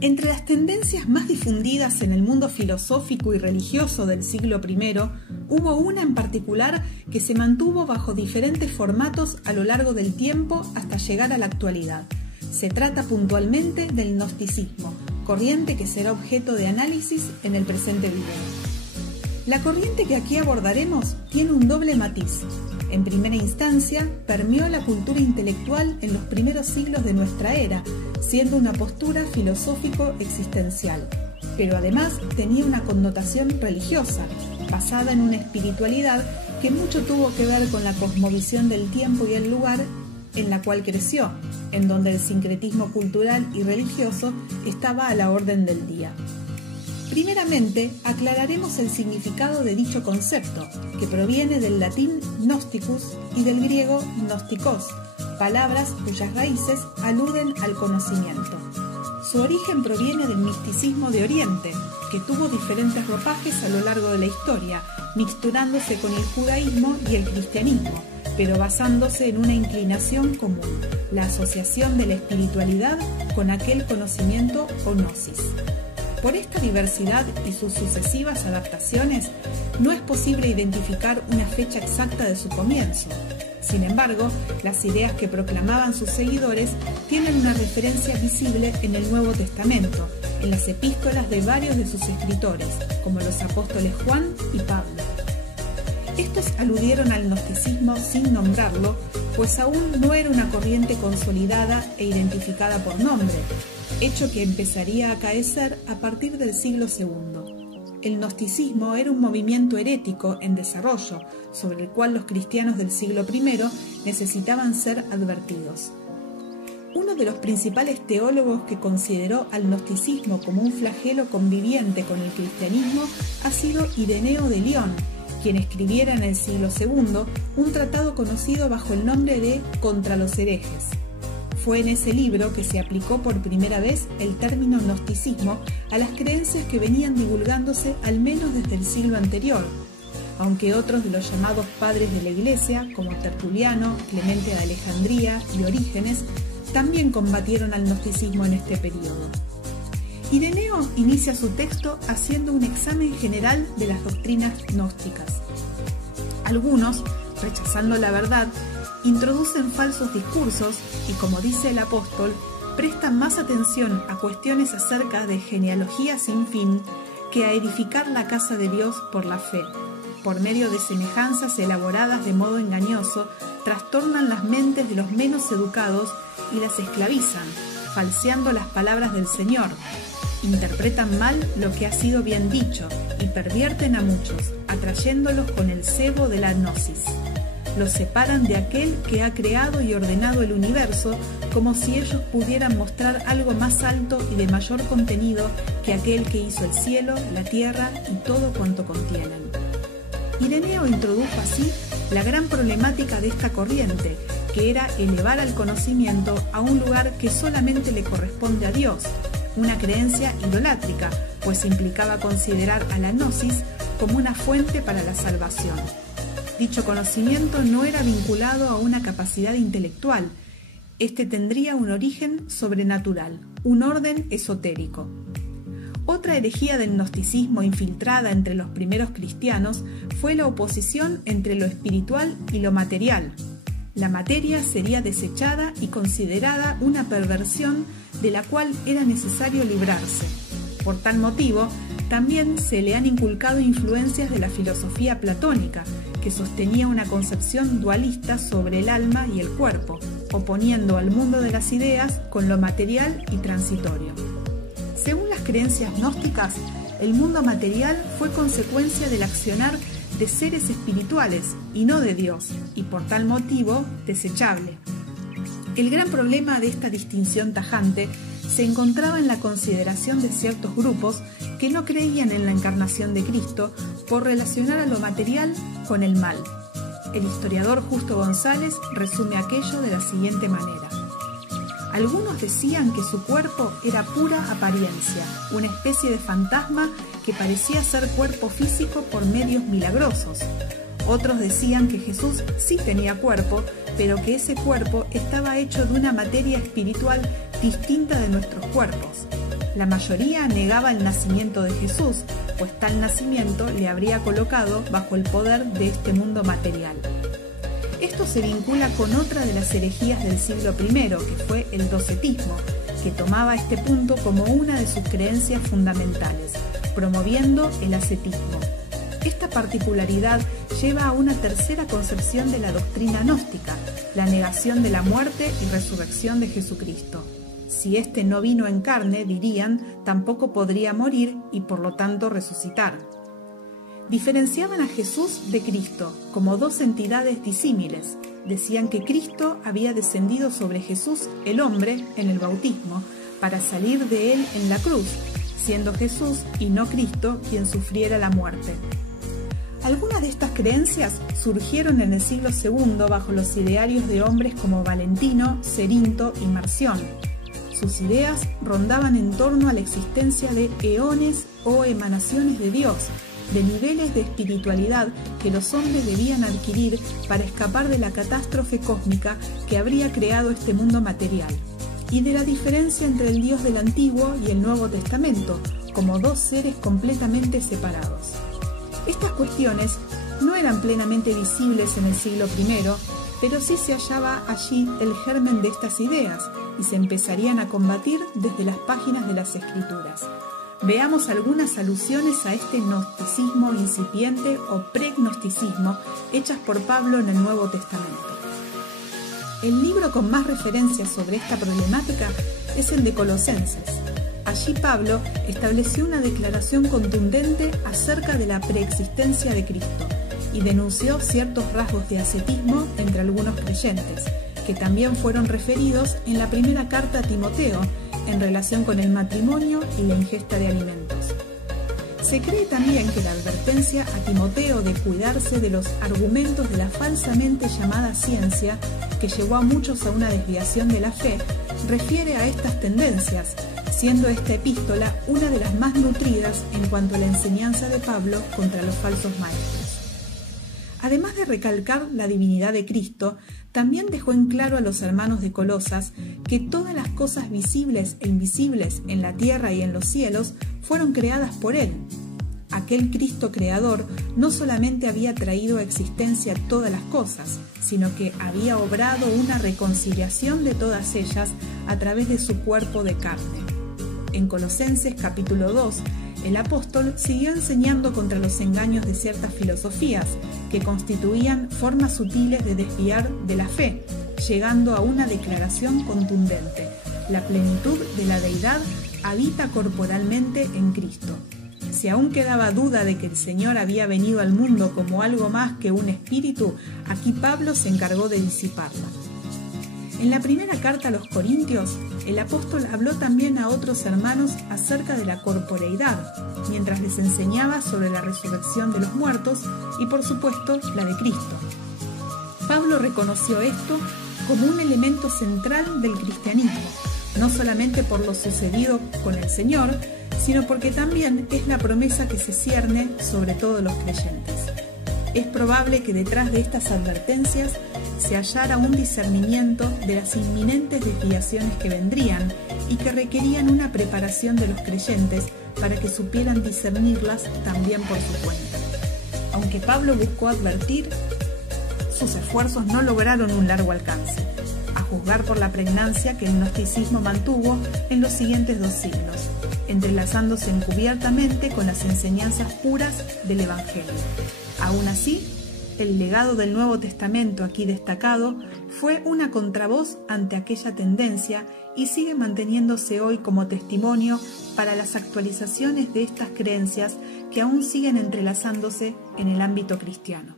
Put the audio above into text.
Entre las tendencias más difundidas en el mundo filosófico y religioso del siglo I, hubo una en particular que se mantuvo bajo diferentes formatos a lo largo del tiempo hasta llegar a la actualidad. Se trata puntualmente del gnosticismo, corriente que será objeto de análisis en el presente video. La corriente que aquí abordaremos tiene un doble matiz. En primera instancia, permeó la cultura intelectual en los primeros siglos de nuestra era, siendo una postura filosófico-existencial, pero además tenía una connotación religiosa, basada en una espiritualidad que mucho tuvo que ver con la cosmovisión del tiempo y el lugar en la cual creció, en donde el sincretismo cultural y religioso estaba a la orden del día. Primeramente, aclararemos el significado de dicho concepto, que proviene del latín gnosticus y del griego gnostikos, palabras cuyas raíces aluden al conocimiento. Su origen proviene del misticismo de Oriente, que tuvo diferentes ropajes a lo largo de la historia, mixturándose con el judaísmo y el cristianismo, pero basándose en una inclinación común, la asociación de la espiritualidad con aquel conocimiento o gnosis. Por esta diversidad y sus sucesivas adaptaciones, no es posible identificar una fecha exacta de su comienzo. Sin embargo, las ideas que proclamaban sus seguidores tienen una referencia visible en el Nuevo Testamento, en las epístolas de varios de sus escritores, como los apóstoles Juan y Pablo. Estos aludieron al gnosticismo sin nombrarlo, pues aún no era una corriente consolidada e identificada por nombre, hecho que empezaría a acaecer a partir del siglo II. El gnosticismo era un movimiento herético en desarrollo, sobre el cual los cristianos del siglo I necesitaban ser advertidos. Uno de los principales teólogos que consideró al gnosticismo como un flagelo conviviente con el cristianismo ha sido Ireneo de León, quien escribiera en el siglo II un tratado conocido bajo el nombre de Contra los herejes. Fue en ese libro que se aplicó por primera vez el término gnosticismo a las creencias que venían divulgándose al menos desde el siglo anterior, aunque otros de los llamados padres de la Iglesia, como Tertuliano, Clemente de Alejandría y Orígenes, también combatieron al gnosticismo en este periodo. Ireneo inicia su texto haciendo un examen general de las doctrinas gnósticas. Algunos, rechazando la verdad, introducen falsos discursos y, como dice el apóstol, prestan más atención a cuestiones acerca de genealogía sin fin que a edificar la casa de Dios por la fe. Por medio de semejanzas elaboradas de modo engañoso, trastornan las mentes de los menos educados y las esclavizan, falseando las palabras del Señor. Interpretan mal lo que ha sido bien dicho y pervierten a muchos, atrayéndolos con el cebo de la gnosis. Los separan de aquel que ha creado y ordenado el universo, como si ellos pudieran mostrar algo más alto y de mayor contenido que aquel que hizo el cielo, la tierra y todo cuanto contienen. Ireneo introdujo así la gran problemática de esta corriente, que era elevar al conocimiento a un lugar que solamente le corresponde a Dios, una creencia idolátrica, pues implicaba considerar a la gnosis como una fuente para la salvación. Dicho conocimiento no era vinculado a una capacidad intelectual, este tendría un origen sobrenatural, un orden esotérico. Otra herejía del gnosticismo infiltrada entre los primeros cristianos fue la oposición entre lo espiritual y lo material. La materia sería desechada y considerada una perversión de la cual era necesario librarse. Por tal motivo, también se le han inculcado influencias de la filosofía platónica, que sostenía una concepción dualista sobre el alma y el cuerpo, oponiendo al mundo de las ideas con lo material y transitorio. Según las creencias gnósticas, el mundo material fue consecuencia del accionar de seres espirituales y no de Dios, y por tal motivo desechable. El gran problema de esta distinción tajante se encontraba en la consideración de ciertos grupos que no creían en la encarnación de Cristo por relacionar a lo material con el mal. El historiador Justo González resume aquello de la siguiente manera. Algunos decían que su cuerpo era pura apariencia, una especie de fantasma que parecía ser cuerpo físico por medios milagrosos. Otros decían que Jesús sí tenía cuerpo, pero que ese cuerpo estaba hecho de una materia espiritual distinta de nuestros cuerpos. La mayoría negaba el nacimiento de Jesús, pues tal nacimiento le habría colocado bajo el poder de este mundo material. Esto se vincula con otra de las herejías del siglo I, que fue el docetismo, que tomaba este punto como una de sus creencias fundamentales, promoviendo el ascetismo. Esta particularidad lleva a una tercera concepción de la doctrina gnóstica, la negación de la muerte y resurrección de Jesucristo. Si éste no vino en carne, dirían, tampoco podría morir y por lo tanto resucitar. Diferenciaban a Jesús de Cristo como dos entidades disímiles. Decían que Cristo había descendido sobre Jesús, el hombre, en el bautismo, para salir de él en la cruz, siendo Jesús y no Cristo quien sufriera la muerte. Algunas de estas creencias surgieron en el siglo II bajo los idearios de hombres como Valentino, Cerinto y Marción. Sus ideas rondaban en torno a la existencia de eones o emanaciones de Dios, de niveles de espiritualidad que los hombres debían adquirir para escapar de la catástrofe cósmica que habría creado este mundo material, y de la diferencia entre el Dios del Antiguo y el Nuevo Testamento, como dos seres completamente separados. Estas cuestiones no eran plenamente visibles en el siglo I, pero sí se hallaba allí el germen de estas ideas y se empezarían a combatir desde las páginas de las Escrituras. Veamos algunas alusiones a este gnosticismo incipiente o pregnosticismo hechas por Pablo en el Nuevo Testamento. El libro con más referencias sobre esta problemática es el de Colosenses. Allí Pablo estableció una declaración contundente acerca de la preexistencia de Cristo y denunció ciertos rasgos de ascetismo entre algunos creyentes, que también fueron referidos en la primera carta a Timoteo en relación con el matrimonio y la ingesta de alimentos. Se cree también que la advertencia a Timoteo de cuidarse de los argumentos de la falsamente llamada ciencia, que llevó a muchos a una desviación de la fe, refiere a estas tendencias, siendo esta epístola una de las más nutridas en cuanto a la enseñanza de Pablo contra los falsos maestros. Además de recalcar la divinidad de Cristo, también dejó en claro a los hermanos de Colosas que todas las cosas visibles e invisibles en la tierra y en los cielos fueron creadas por Él. Aquel Cristo creador no solamente había traído a existencia todas las cosas, sino que había obrado una reconciliación de todas ellas a través de su cuerpo de carne. En Colosenses capítulo 2, el apóstol siguió enseñando contra los engaños de ciertas filosofías que constituían formas sutiles de desviar de la fe, llegando a una declaración contundente: la plenitud de la deidad habita corporalmente en Cristo. Si aún quedaba duda de que el Señor había venido al mundo como algo más que un espíritu, aquí Pablo se encargó de disiparla. En la primera carta a los Corintios, el apóstol habló también a otros hermanos acerca de la corporeidad, mientras les enseñaba sobre la resurrección de los muertos y, por supuesto, la de Cristo. Pablo reconoció esto como un elemento central del cristianismo, no solamente por lo sucedido con el Señor, sino porque también es la promesa que se cierne sobre todos los creyentes. Es probable que detrás de estas advertencias se hallara un discernimiento de las inminentes desviaciones que vendrían y que requerían una preparación de los creyentes para que supieran discernirlas también por su cuenta. Aunque Pablo buscó advertir, sus esfuerzos no lograron un largo alcance, a juzgar por la pregnancia que el gnosticismo mantuvo en los siguientes 2 siglos, entrelazándose encubiertamente con las enseñanzas puras del Evangelio. Aún así, el legado del Nuevo Testamento aquí destacado fue una contravoz ante aquella tendencia y sigue manteniéndose hoy como testimonio para las actualizaciones de estas creencias que aún siguen entrelazándose en el ámbito cristiano.